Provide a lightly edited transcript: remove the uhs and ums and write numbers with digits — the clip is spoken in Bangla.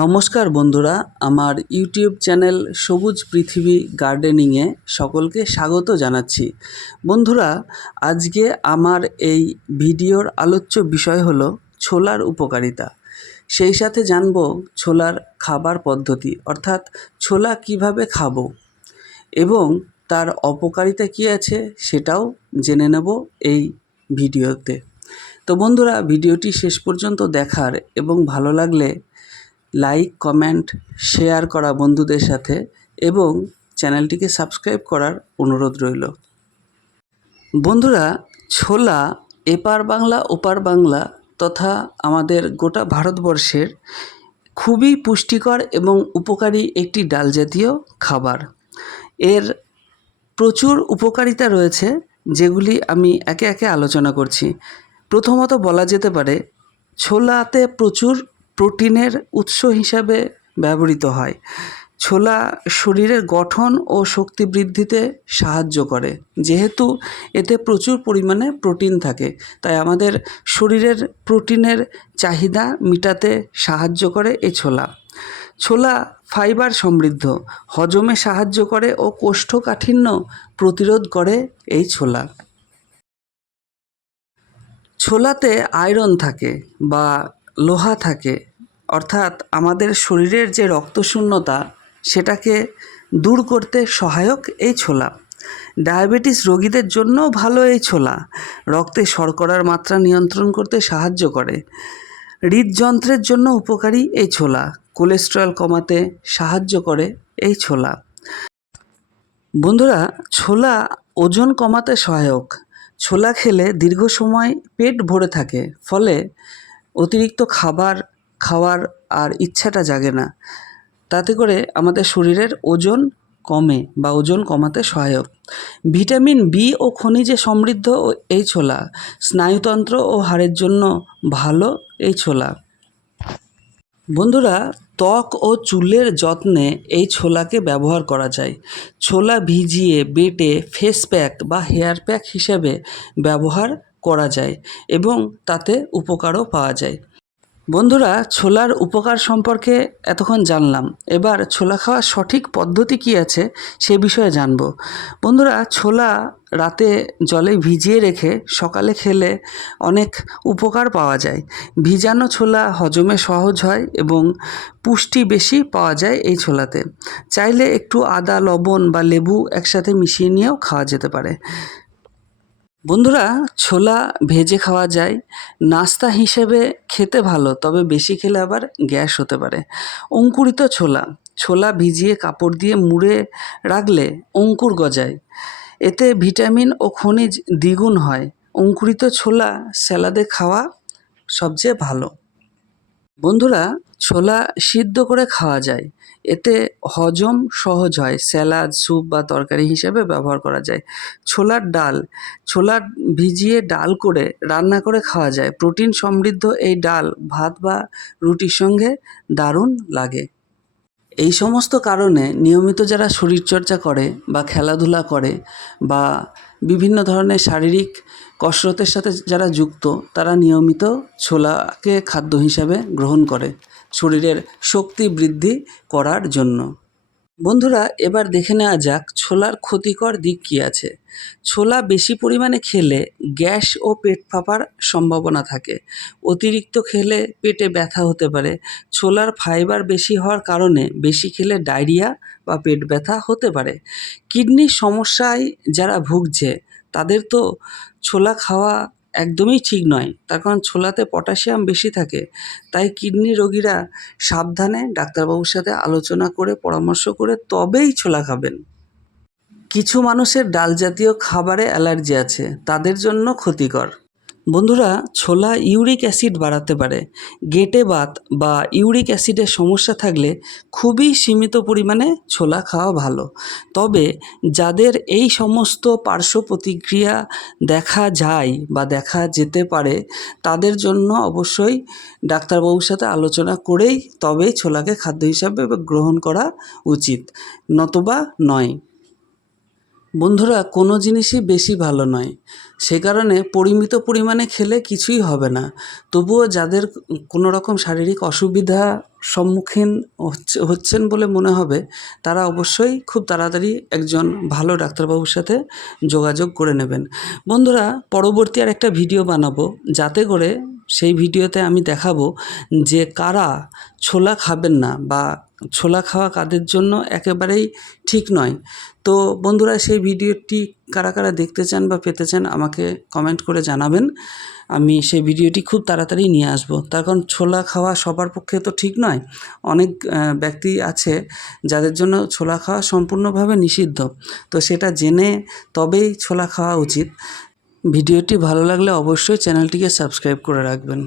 নমস্কার বন্ধুরা, আমার ইউটিউব চ্যানেল সবুজ পৃথিবী গার্ডেনিংয়ে সকলকে স্বাগত জানাচ্ছি। বন্ধুরা, আজকে আমার এই ভিডিওর আলোচ্য বিষয় হলো ছোলার উপকারিতা। সেই সাথে জানব ছোলার খাবার পদ্ধতি, অর্থাৎ ছোলা কিভাবে খাবো এবং তার অপকারিতা কী আছে সেটাও জেনে নেব এই ভিডিওতে। তো বন্ধুরা, ভিডিওটি শেষ পর্যন্ত দেখার এবং ভালো লাগলে লাইক, কমেন্ট, শেয়ার করা বন্ধুদের সাথে এবং চ্যানেলটিকে সাবস্ক্রাইব করার অনুরোধ রইল। বন্ধুরা, ছোলা এপার বাংলা ওপার বাংলা তথা আমাদের গোটা ভারতবর্ষের খুবই পুষ্টিকর এবং উপকারী একটি ডাল জাতীয় খাবার। এর প্রচুর উপকারিতা রয়েছে, যেগুলি আমি একে একে আলোচনা করছি। প্রথমত বলা যেতে পারে, ছোলাতে প্রচুর প্রোটিনের উৎস হিসাবে ব্যবহৃত হয়। ছোলা শরীরের গঠন ও শক্তি বৃদ্ধিতে সাহায্য করে। যেহেতু এতে প্রচুর পরিমাণে প্রোটিন থাকে, তাই আমাদের শরীরের প্রোটিনের চাহিদা মেটাতে সাহায্য করে এই ছোলা। ছোলা ফাইবার সমৃদ্ধ, হজমে সাহায্য করে ও কোষ্ঠকাঠিন্য প্রতিরোধ করে এই ছোলা। ছোলাতে আয়রন থাকে বা লোহা থাকে, অর্থাৎ আমাদের শরীরের যে রক্তশূন্যতা সেটাকে দূর করতে সহায়ক এই ছোলা। ডায়াবেটিস রোগীদের জন্যও ভালো এই ছোলা। রক্তে শর্করার মাত্রা নিয়ন্ত্রণ করতে সাহায্য করে। হৃদযন্ত্রের জন্য উপকারী এই ছোলা। কোলেস্টেরল কমাতে সাহায্য করে এই ছোলা। বন্ধুরা, ছোলা ওজন কমাতে সহায়ক। ছোলা খেলে দীর্ঘ সময় পেট ভরে থাকে, ফলে অতিরিক্ত খাবার খাওয়ার আর ইচ্ছাটা জাগে না। তাতে করে আমাদের শরীরের ওজন কমে বা ওজন কমাতে সহায়ক। ভিটামিন বি ও খনিজে সমৃদ্ধ এই ছোলা। স্নায়ুতন্ত্র ও হাড়ের জন্য ভালো এই ছোলা। বন্ধুরা, ত্বক ও চুলের যত্নে এই ছোলাকে ব্যবহার করা যায়। ছোলা ভিজিয়ে বেটে ফেস প্যাক বা হেয়ার প্যাক হিসেবে ব্যবহার করা যায় এবং তাতে উপকারও পাওয়া যায়। বন্ধুরা, ছোলার উপকার সম্পর্কে এতক্ষণ জানলাম। এবার ছোলা খাওয়ার সঠিক পদ্ধতি কী আছে সে বিষয়ে জানব। বন্ধুরা, ছোলা রাতে জলে ভিজিয়ে রেখে সকালে খেলে অনেক উপকার পাওয়া যায়। ভিজানো ছোলা হজমে সহজ হয় এবং পুষ্টি বেশি পাওয়া যায় এই ছোলাতে। চাইলে একটু আদা, লবণ বা লেবু একসাথে মিশিয়ে নিয়েও খাওয়া যেতে পারে। বন্ধুরা, ছোলা ভেজে খাওয়া যায়। নাস্তা হিসেবে খেতে ভালো, তবে বেশি খেলে আবার গ্যাস হতে পারে। অঙ্কুরিত ছোলা। ছোলা ভিজিয়ে কাপড় দিয়ে মুড়ে রাখলে অঙ্কুর গজায়। এতে ভিটামিন ও খনিজ দ্বিগুণ হয়। অঙ্কুরিত ছোলা স্যালাডে খাওয়া সবচেয়ে ভালো। বন্ধুরা, ছোলা সিদ্ধ করে খাওয়া যায়। এতে হজম সহজ হয়। স্যালাড, স্যুপ বা তরকারি হিসেবে ব্যবহার করা যায়। ছোলার ডাল। ছোলা ভিজিয়ে ডাল করে রান্না করে খাওয়া যায়। প্রোটিন সমৃদ্ধ এই ডাল ভাত বা রুটির সঙ্গে দারুণ লাগে। এই সমস্ত কারণে নিয়মিত যারা শরীরচর্চা করে বা খেলাধুলা করে বা বিভিন্ন ধরনের শারীরিক কসরতের সাথে যারা যুক্ত, তারা নিয়মিত ছোলাকে খাদ্য হিসাবে গ্রহণ করে শরীরের শক্তি বৃদ্ধি করার জন্য। বন্ধুরা, এবার দেখে নেওয়া যাক ছোলার ক্ষতিকর দিক কী আছে। ছোলা বেশি পরিমাণে খেলে গ্যাস ও পেট ফাঁপার সম্ভাবনা থাকে। অতিরিক্ত খেলে পেটে ব্যথা হতে পারে। ছোলার ফাইবার বেশি হওয়ার কারণে বেশি খেলে ডায়রিয়া বা পেট ব্যথা হতে পারে। কিডনির সমস্যায় যারা ভুগছে তাদের তো ছোলা খাওয়া একদমই ঠিক নয়, তার কারণ ছোলাতে পটাশিয়াম বেশি থাকে। তাই কিডনি রোগীরা সাবধানে ডাক্তারবাবুর সাথে আলোচনা করে পরামর্শ করে তবেই ছোলা খাবেন। কিছু মানুষের ডাল জাতীয় খাবারে অ্যালার্জি আছে, তাদের জন্য ক্ষতিকর। বন্ধুরা, ছোলা ইউরিক অ্যাসিড বাড়াতে পারে। গেটে বাত বা ইউরিক অ্যাসিডের সমস্যা থাকলে খুবই সীমিত পরিমাণে ছোলা খাওয়া ভালো। তবে যাদের এই সমস্ত পার্শ্ব প্রতিক্রিয়া দেখা যায় বা দেখা যেতে পারে, তাদের জন্য অবশ্যই ডাক্তারবাবুর সাথে আলোচনা করেই তবেই ছোলাকে খাদ্য হিসাবে গ্রহণ করা উচিত, নতুবা নয়। বন্ধুরা, কোনো জিনিসই বেশি ভালো নয়, সে কারণে পরিমিত পরিমাণে খেলে কিছুই হবে না। তবুও যাদের কোনো রকম শারীরিক অসুবিধা সম্মুখীন হচ্ছেন বলে মনে হবে, তারা অবশ্যই খুব তাড়াতাড়ি একজন ভালো ডাক্তারবাবুর সাথে যোগাযোগ করে নেবেন। বন্ধুরা, পরবর্তী আর একটা ভিডিও বানাবো, যাতে করে সেই ভিডিওতে আমি দেখাবো যে কারা ছোলা খাবেন না বা ছোলা খাওয়া কাদের জন্য একেবারেই ঠিক নয়। তো বন্ধুরা, সেই ভিডিওটি কারা কারা দেখতে চান বা পেতে চান আমাকে কমেন্ট করে জানাবেন। আমি সেই ভিডিওটি খুব তাড়াতাড়ি নিয়ে আসবো। তার কারণ ছোলা খাওয়া সবার পক্ষে তো ঠিক নয়। অনেক ব্যক্তি আছে যাদের জন্য ছোলা খাওয়া সম্পূর্ণভাবে নিষিদ্ধ। তো সেটা জেনে তবেই ছোলা খাওয়া উচিত। ভিডিওটি ভালো লাগলে অবশ্যই চ্যানেলটিকে সাবস্ক্রাইব করে রাখবেন।